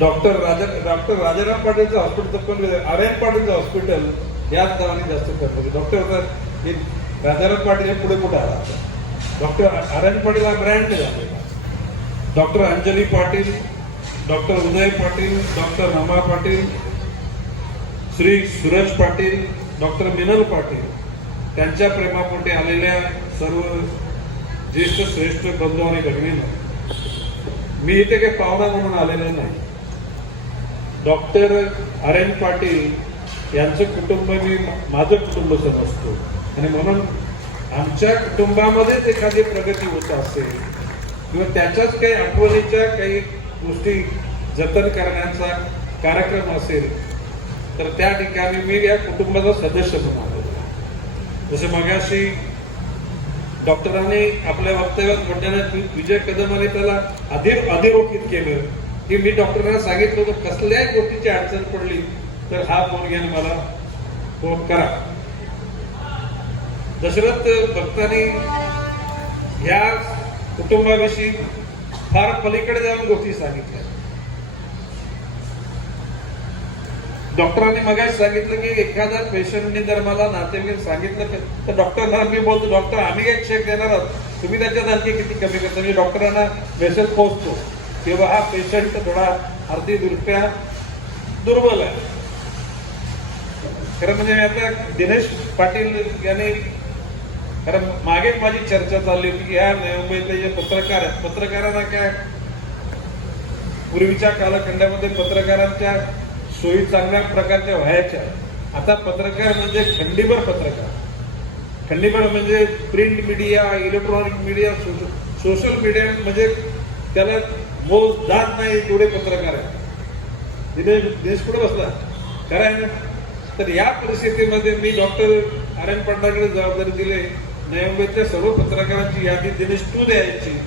Doctor Raja doctor Rajaram पाटीलचं hospital पण R पाटीलचं हॉस्पिटल याच गावाने जास्त करतो म्हणजे डॉक्टर राजाराम पाटील हे पुढे पुढे आला? डॉक्टर आर पाटील हा ब्रँड झालेला doctor Anjali Patil doctor Uday Patil doctor Rama Patil Shri Suraj Patil doctor Minal Patil. त्यांच्या प्रेमापोटी आलेल्या सर्व ज्येष्ठ श्रेष्ठ बंधू आणि घटनेनं मी इथे काही पाहुणा म्हणून आलेलो नाही. डॉक्टर आर एन पाटील यांचं कुटुंब मी माझं कुटुंब समजतो. आणि म्हणून आमच्या कुटुंबामध्येच एखादी प्रगती होत असेल किंवा त्याच्याच काही आठवणीच्या काही गोष्टी जतन करण्याचा कार्यक्रम असेल तर त्या ठिकाणी मी या कुटुंबाचा सदस्य म्हणून आलेलो जसं मगाशी डॉक्टरांनी आपल्या वक्तव्यात म्हटल्यानं विजय कदमाने त्याला अधिर अधिरोखित केलं. की मी डॉक्टरांना सांगितलं होतं कसल्याही गोष्टीची अडचण पडली तर हा फोन घ्या मला फोन करा. दशरथ भक्तांनी ह्या कुटुंबाविषयी फार पलीकडे जाऊन गोष्टी सांगितल्या. डॉक्टरांनी मगाच सांगितलं की एखाद्या पेशंटने जर मला नातेवाईक सांगितलं तर डॉक्टरांना मी बोलतो डॉक्टर आम्ही एक चेक देणार आहोत. तुम्ही त्याच्यात आणखी किती कमी करता? मी डॉक्टरांना मेसेज पोहोचतो. तेव्हा हा पेशंट थोडा अर्धी दृष्ट्या दुर्बल आहे. खरं म्हणजे आता दिनेश पाटील यांनी कारण मागे माझी चर्चा चालली होती की या मुंबईतले जे पत्रकार आहेत पत्रकारांना काय पूर्वीच्या कालखंडामध्ये पत्रकारांच्या सोयी चांगल्या प्रकारच्या व्हायच्या. आता पत्रकार म्हणजे खंडीभर पत्रकार. खंडीभर म्हणजे print media electronic media social media म्हणजे त्याला मोल जात नाही एवढे पत्रकार आहेत. दिनेश दिनेश कुठे बसला? कारण ना? तर या परिस्थितीमध्ये मी डॉक्टर आर एन पंडाकडे जबाबदारी दिली. नवी सर्व पत्रकारांची यादी दिनेश तू द्यायची.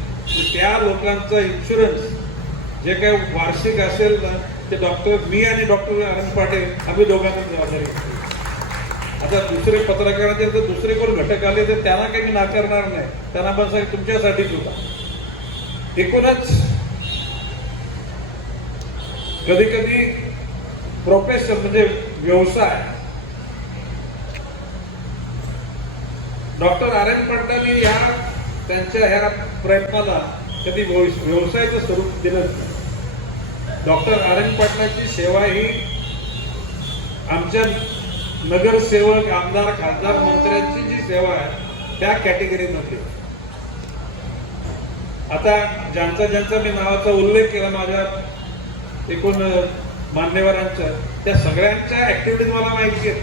त्या लोकांचा इन्शुरन्स जे काय वार्षिक असेल ना ते डॉक्टर मी आणि डॉक्टर आनंद पाटील आम्ही दोघांना जबाबदारी घेतो. आता दुसरे पत्रकारांचे जर दुसरे कोण घटक आले तर त्यांना काही मी नाकारणार नाही. त्यांना बस तुमच्यासाठीच होता. एकूणच कधी कधी प्रोफेशन म्हणजे व्यवसाय. डॉक्टर आर एन पंडांनी या त्यांच्या ह्या प्रयत्नाला कधी व्यवसायाचं स्वरूप दिलं नाही. डॉक्टर आर एन पाटलाची सेवा ही आमच्या नगरसेवक आमदार खासदार मंत्र्यांची जी सेवा आहे त्या कॅटेगरीमध्ये आता ज्यांचा ज्यांचा मी नावाचा उल्लेख केला माझ्या एकूण मान्यवरांच्या त्या सगळ्यांच्या ऍक्टिव्हिटीज मला माहिती आहेत.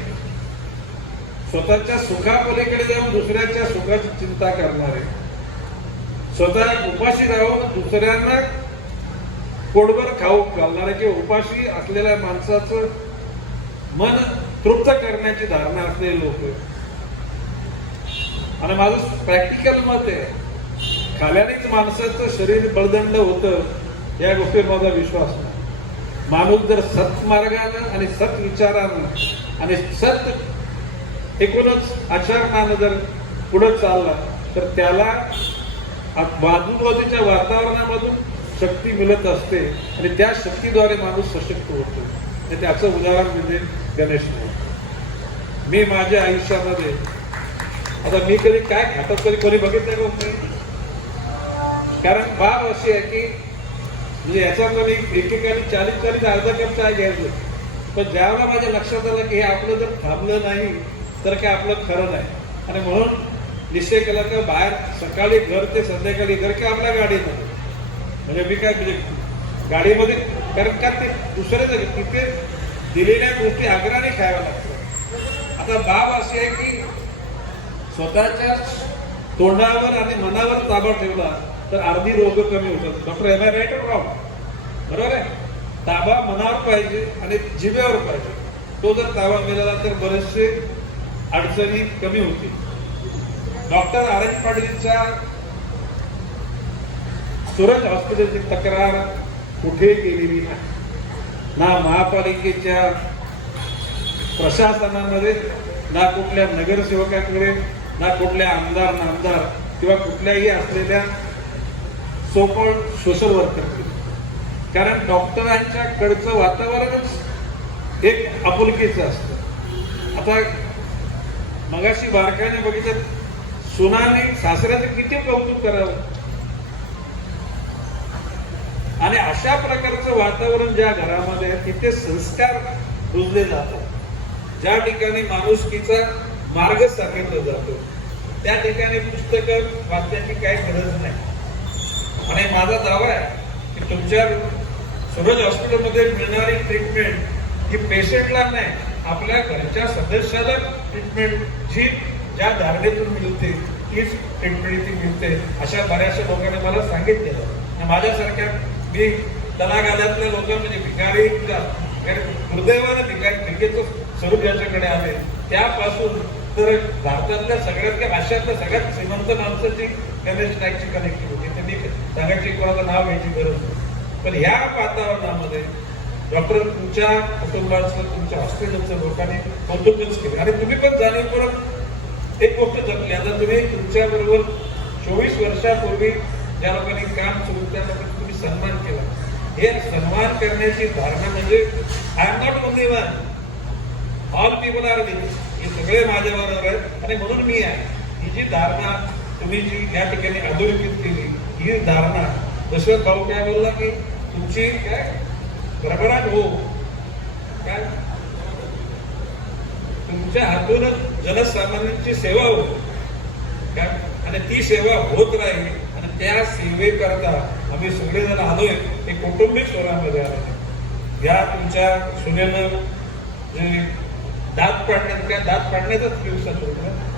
स्वतःच्या सुखापलीकडे जाऊन दुसऱ्याच्या सुखाची चिंता करणारे. स्वतः उपाशी राहून दुसऱ्यांना पोटभर खाऊ घालणारे किंवा उपाशी असलेल्या माणसाचं मन तृप्त करण्याची धारणा असलेले लोक. आणि माझं प्रॅक्टिकल मत आहे खाल्यानेच माणसाचं शरीर बळदंड होतं या गोष्टीवर माझा विश्वास नाही. माणूस जर सत्मार्गानं आणि सत विचारानं आणि सत एकूणच आचरणानं जर पुढं चालला तर त्याला बाजूबाजूच्या वातावरणामधून शक्ती मिळत असते आणि त्या शक्तीद्वारे माणूस सशक्त होतो. आणि त्याचं उदाहरण म्हणजे गणेश मी माझ्या आयुष्यामध्ये आता मी कधी काय खातात कधी कोणी बघितलं का हो नाही कारण बाब अशी आहे की म्हणजे याच्यामध्ये एकेकाळी चाळीस चाळीस अर्धा कप चाय घ्यायचं. पण ज्यावेळेला माझ्या लक्षात आलं की हे आपलं जर थांबलं नाही तर काय आपलं खरं नाही. आणि म्हणून निश्चय केला का बाहेर सकाळी घर ते संध्याकाळी घर की आपल्या गाडीमध्ये म्हणजे मी काय म्हणजे गाडीमध्ये कारण का ते दुसऱ्याच तिथे दिलेल्या गोष्टी आग्रहाने खायला लागतात. आता बाब अशी आहे की स्वतःच्या तोंडावर आणि मनावर ताबा ठेवला तर अर्धी रोग कमी होतात. Doctor am I right wrong बरोबर आहे? ताबा मनावर पाहिजे आणि जिभेवर पाहिजे. तो जर ताबा मिळाला तर बरेचसे अडचणी कमी होतील. डॉक्टर आर एन पाटीलचा सुरज हॉस्पिटलची तक्रार कुठे केलेली नाही. ना महापालिकेच्या प्रशासनामध्ये ना कुठल्या नगरसेवकाकडे ना कुठल्या आमदार नामदार किंवा कुठल्याही असलेल्या सोकॉल्ड सोशल वर्कर कारण डॉक्टरांच्याकडचं वातावरणच एक आपुलकीचं असतं. आता मगाशी बारकाने बघितलं सुनाने सासऱ्याचं किती कौतुक करावं? आणि अशा प्रकारचं वातावरण ज्या घरामध्ये आहे तिथे संस्कार रुजले जातात. ज्या ठिकाणी माणुसकीचा मार्ग सांगितला जातो त्या ठिकाणी पुस्तकं वाचण्याची काही गरज नाही. माझा दावा आहे की तुमच्या सूरज हॉस्पिटलमध्ये मिळणारी ट्रीटमेंट ही पेशंटला नाही आपल्या घरच्या सदस्याला ट्रीटमेंट जी ज्या धारणेतून मिळते तीच ट्रीटमेंट ती मिळते अशा बऱ्याचशा लोकांनी मला सांगितलेलं आणि माझ्यासारख्या मी तलागाल्यातल्या लोक म्हणजे भिकारी दुर्दैवानं भिकारी भिकेचं स्वरूप ज्याच्याकडे आले त्यापासून तर भारतातल्या सगळ्यात आशियातल्या सगळ्यात श्रीमंत माणसाची गणेश नाईकची कनेक्टिव्हिटी त्यांनी सांगायची कोणाचं नाव घ्यायची गरज नाही. पण ह्या वातावरणामध्ये डॉक्टर तुमच्या कुटुंबाचं तुमच्या हॉस्पिटलचं लोकांनी कौतुकच केलं. आणि तुम्ही पण जाणीवपूर्वक एक गोष्ट जपली. आता तुम्ही तुमच्या बरोबर चोवीस वर्षापूर्वी ज्या लोकांनी काम सुरू त्या लोकांनी तुम्ही सन्मान केला. हे सन्मान करण्याची धारणा म्हणजे I am not only one all people are हे सगळे माझ्या बरोबर आहेत. आणि म्हणून मी आहे. ही जी धारणा तुम्ही जी या ठिकाणी अधोरेखित केली ही धारणा दशरथ भाऊ काय बोलला की तुमची काय भरभराट हो. काय? तुमच्या हातूनच जनसामान्यांची सेवा हो. काय? आणि ती सेवा होत राहील आणि त्या सेवेकरता आम्ही सगळेजण आलोय. हे कौटुंबिक स्वरामध्ये आलो या तुमच्या सुनेनं जे दात पाडण्यात काय दात पाडण्याचाच दिवसात होतं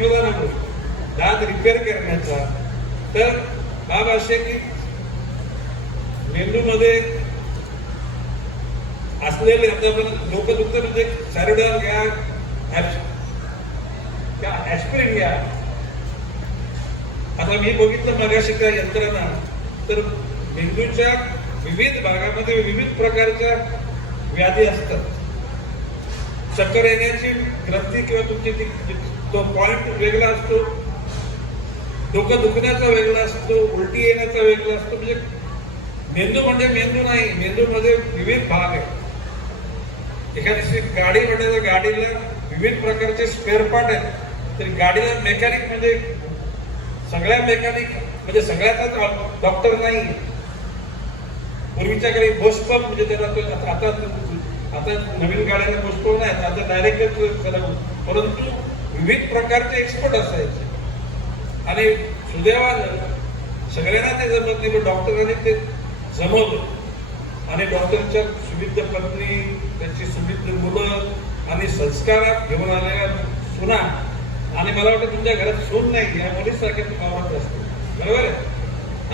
विनोदा होतो दात रिपेअर करण्याचा. तर बाब असे की मेंदूमध्ये असलेले आता आपण लोक म्हणजे सॅरिडॉल घ्या ॲस्पिरिन घ्या. आता मी बघितलं मगाशी त्या यंत्रणा तर मेंदूच्या विविध भागामध्ये विविध प्रकारच्या व्याधी असतात. चक्कर येण्याची ग्रंथी किंवा तुमची ती तो पॉइंट वेगळा असतो. डोकं दुखण्याचा वेगळा असतो उलटी येण्याचा वेगळा असतो. म्हणजे मेंदू म्हणजे मेंदू नाही मेंदूमध्ये म्हणजे विविध भाग आहे एखादी गाडी म्हणजे गाडीला विविध प्रकारचे स्पेअर पार्ट आहेत. तर गाडीला मेकॅनिक म्हणजे सगळ्या मेकॅनिक म्हणजे सगळ्याचाच डॉक्टर नाही. पूर्वीच्या काही बस पण म्हणजे त्याला तो आता आता नवीन गाड्यांना बस नाही आता डायरेक्ट परंतु विविध प्रकारचे एक्सपर्ट असायचे. आणि सुदैवानं सगळ्यांना ते जमत नाही पण डॉक्टरांनी ते जमवलं. आणि डॉक्टरच्या सुविध पत्नी त्यांची सुविध मुलं आणि संस्कारात घेऊन आलेल्या सुना. आणि मला वाटतं तुमच्या घरात सून नाही या मुलीसारख्या वावरत असते बरोबर आहे?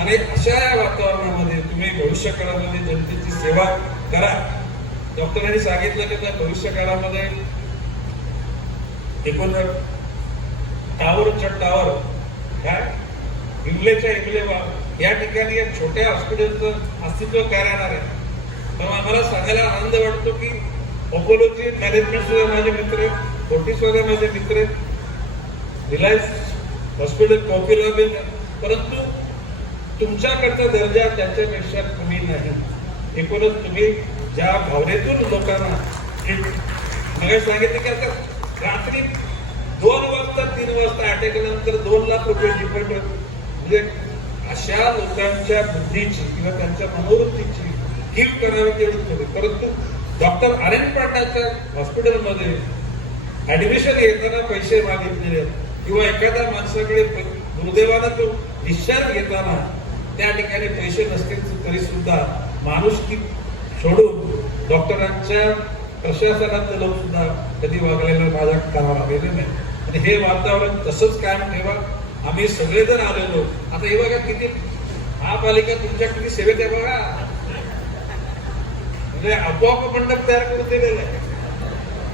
आणि अशा या वातावरणामध्ये तुम्ही भविष्य काळामध्ये जनतेची सेवा करा. डॉक्टरांनी सांगितलं की त्या भविष्य काळामध्ये एकूण टावरच्या टावर काय इंगलेच्या इंगले या ठिकाणी या छोट्या हॉस्पिटलचं अस्तित्व काय राहणार आहे? पण आम्हाला सांगायला आनंद वाटतो की अपोलोची मॅनेजमेंट सुद्धा माझे मित्र फोर्टी सुद्धा माझे मित्र रिलायन्स हॉस्पिटल कॉपीला बिल परंतु तुमच्याकडचा दर्जा त्यांच्यापेक्षा कमी नाही. एकूणच तुम्ही ज्या भावनेतून लोकांना मग सांगितलं की आता रात्री दोन वाजता तीन वाजता अटॅक केल्यानंतर दोन लाख रुपये डिपेंड म्हणजे अशा लोकांच्या बुद्धीची किंवा त्यांच्या मनोवृत्तीची कीव करावी तेवढी थोडी परंतु डॉक्टर आर एन पाटणाच्या हॉस्पिटलमध्ये ऍडमिशन घेताना पैसे मागितलेले किंवा एखाद्या माणसाकडे दुर्दैवानं तो डिस्चार्ज घेताना त्या ठिकाणी पैसे नसतील तरी सुद्धा माणूस की सोडून डॉक्टरांच्या प्रशासनातले लोक सुद्धा कधी वागलेलं माझ्या कामाला आलेले नाही. आणि हे वातावरण तसंच कायम ठेवा. आम्ही सगळेजण आलेलो. आता हे बघा किती महापालिका तुमच्या किती सेवेत आहे बघा. म्हणजे आपोआप मंडप तयार करून दिलेलं आहे.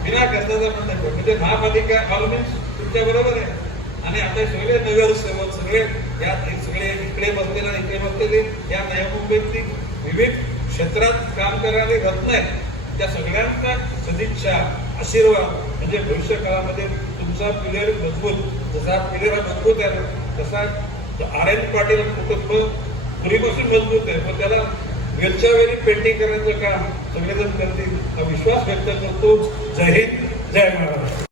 बिना खर्चाचा मंडप म्हणजे महापालिका ऑलमीन्स तुमच्या बरोबर आहे. आणि आता सगळे नगरसेवक सगळे या सगळे इकडे बसलेले इकडे बसलेले या नया मुंबईतली विविध क्षेत्रात काम करणारे रत्न आहेत त्या सगळ्यांना सदिच्छा आशीर्वाद म्हणजे भविष्य काळामध्ये तुमचा पिलर मजबूत जसा पिरियर मजबूत आहे तसा आर एन पाटील कुटुंब पूर्वीपासून मजबूत आहे. पण त्याला वेलच्या वेळी पेंटिंग करायचं काम सगळेजण करतील. हा विश्वास व्यक्त करतो. जय हिंद जय महाराष्ट्र.